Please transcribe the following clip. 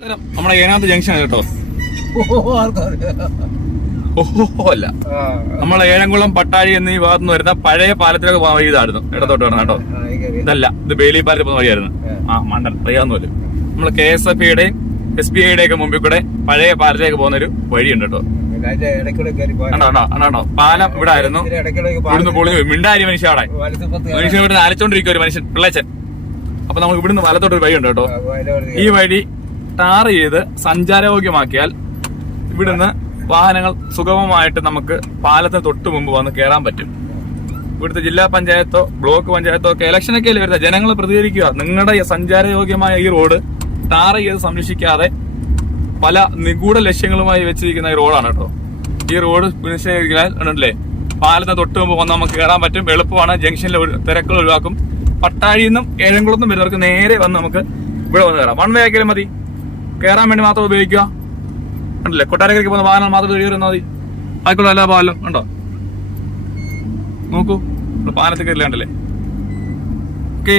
നമ്മുടെ ഏനാത്ത് ജംഗ്ഷൻ കേട്ടോ. ഓഹോ അല്ല. നമ്മളെ ഏഴംകുളം പട്ടാഴി എന്നീ ഭാഗത്ത് നിന്ന് വരുന്ന പഴയ പാലത്തിലൊക്കെ പോകാൻ വഴി ഇതായിരുന്നു. ഇടത്തോട്ട് വേണം കേട്ടോ ഇതല്ല ഇത് ബേലി പാലത്തിൽ പോകുന്ന വഴിയായിരുന്നു. ആ. മണ്ടൻ അറിയാവുന്നല്ലോ നമ്മൾ കെ എസ് എഫ് ഐയുടെയും എസ് ബി ഐയുടെ ഒക്കെ മുമ്പിൽ കൂടെ പഴയ പാലത്തിലേക്ക് പോകുന്ന ഒരു വഴിയുണ്ട് കേട്ടോ. കണ്ടോ പാലം ഇവിടെ ആയിരുന്നു. ഇവിടുന്ന് പൊളിഞ്ഞു. മിണ്ടാരി മനുഷ്യ അവിടെ. മനുഷ്യൻ ഇവിടെ ഒരു മനുഷ്യൻ പിള്ളേച്ചൻ. അപ്പൊ നമ്മൾ ഇവിടുന്ന് വലത്തോട്ട് ഒരു വഴിയുണ്ട് കേട്ടോ. ഈ വഴി ടാർ ചെയ്ത് സഞ്ചാരയോഗ്യമാക്കിയാൽ ഇവിടുന്ന് വാഹനങ്ങൾ സുഗമമായിട്ട് നമുക്ക് പാലത്തിന് തൊട്ട് മുമ്പ് വന്ന് കയറാൻ പറ്റും. ഇവിടുത്തെ ജില്ലാ പഞ്ചായത്തോ ബ്ലോക്ക് പഞ്ചായത്തോ ഒക്കെ ഇലക്ഷനൊക്കെ അല്ലേ വരുന്നത്? ജനങ്ങൾ പ്രതികരിക്കുക. നിങ്ങളുടെ സഞ്ചാരയോഗ്യമായ ഈ റോഡ് ടാർ ചെയ്ത് സംരക്ഷിക്കാതെ പല നിഗൂഢ ലക്ഷ്യങ്ങളുമായി വെച്ചിരിക്കുന്ന ഈ റോഡാണ് കേട്ടോ. ഈ റോഡ് പുനഃശേഖരിക്കാൻ ഉണ്ടല്ലേ? പാലത്തിന് തൊട്ട് മുമ്പ് വന്ന് നമുക്ക് കയറാൻ പറ്റും. എളുപ്പമാണ്. ജംഗ്ഷനിൽ തിരക്കുകൾ ഒഴിവാക്കും. പട്ടാഴിയിൽ നിന്നും ഏഴംകുളത്തും വരുന്നവർക്ക് നേരെ വന്ന് നമുക്ക് ഇവിടെ വന്ന് കയറാം വൺ വേ ആക്കിയാലും മതി. കയറാൻ വേണ്ടി മാത്രം ഉപയോഗിക്കുക. ഉണ്ടല്ലേ കൊട്ടാരക്കരയ്ക്ക് പോകുന്ന വാഹനം മാത്രം കയറി വന്നാൽ മതി. ആയിക്കോട്ടെ എല്ലാ പാലം ഉണ്ടോ? നോക്കൂ. പാലത്തിൽ കയറില്ലാണ്ടല്ലേ ഓക്കേ